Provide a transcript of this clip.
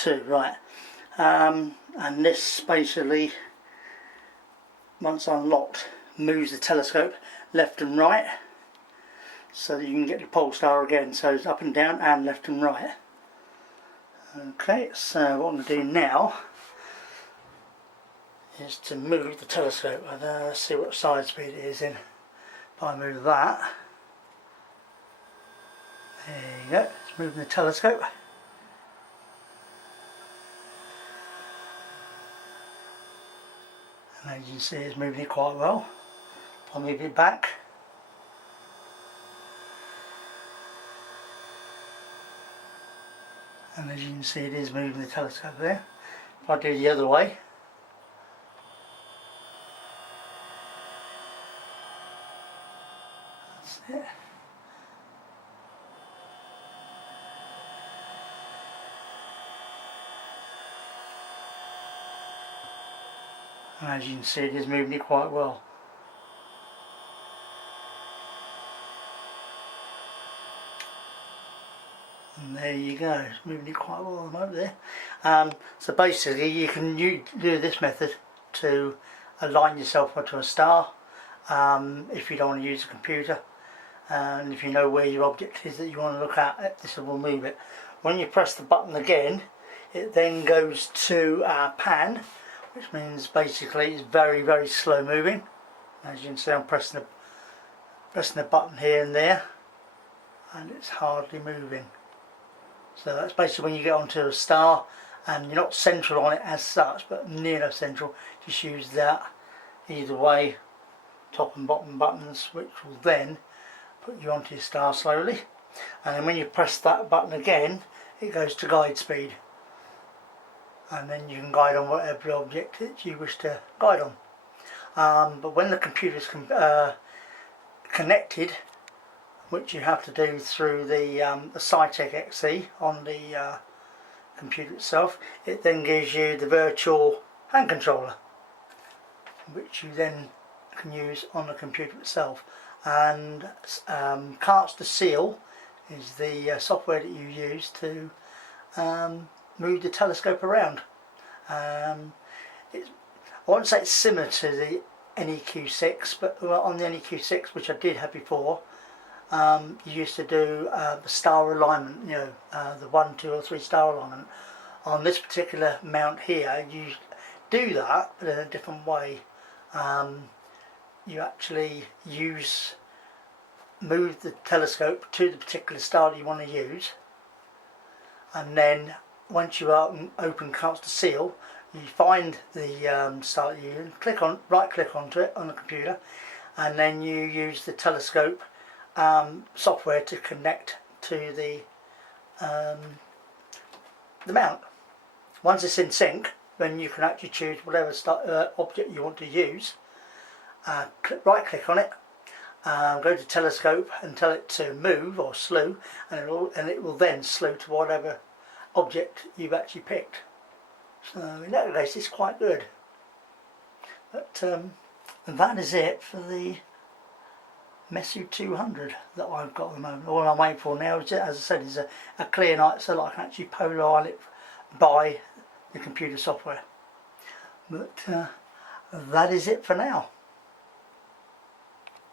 2, right. And this basically, once unlocked, moves the telescope left and right so that you can get the pole star again, so it's up and down and left and right. Okay, so what I'm going to do now is to move the telescope. Let's see what side speed it is in. If I move that, there you go, it's moving the telescope. And as you can see, it's moving it quite well. If I move it back, and as you can see, it is moving the telescope there. If I do the other way, that's it. And as you can see, it is moving it quite well. And there you go, it's moving it quite well at the moment there. So basically you can do this method to align yourself onto a star if you don't want to use a computer, and if you know where your object is that you want to look at, this will move it. When you press the button again, it then goes to pan, which means basically it's very, very slow moving. As you can see, I'm pressing the button here and there, and it's hardly moving. So that's basically when you get onto a star and you're not central on it as such, but near enough central, just use that either way, top and bottom buttons, which will then put you onto your star slowly. And then when you press that button again, it goes to guide speed. And then you can guide on whatever object that you wish to guide on. But when the computer is connected, which you have to do through the Cytec XE on the computer itself, it then gives you the virtual hand controller, which you then can use on the computer itself. And Carts to Seal is the software that you use to move the telescope around. I won't say it's similar to the NEQ6, but on the NEQ6, which I did have before, you used to do the star alignment, you know, the 1, 2 or 3 star alignment. On this particular mount here, you do that, but in a different way. You actually move the telescope to the particular star that you want to use, and then once you open Carts to Seal, you find the star that you right click onto it on the computer, and then you use the telescope software to connect to the mount. Once it's in sync, then you can actually choose whatever object you want to use. Right click on it, go to telescope and tell it to move or slew, and it will then slew to whatever object you've actually picked. So in that case, it's quite good. But that is it for the mesu 200 that I've got at the moment. All I'm waiting for now is, as I said, is a clear night so that I can actually polar it by the computer software. But that is it for now.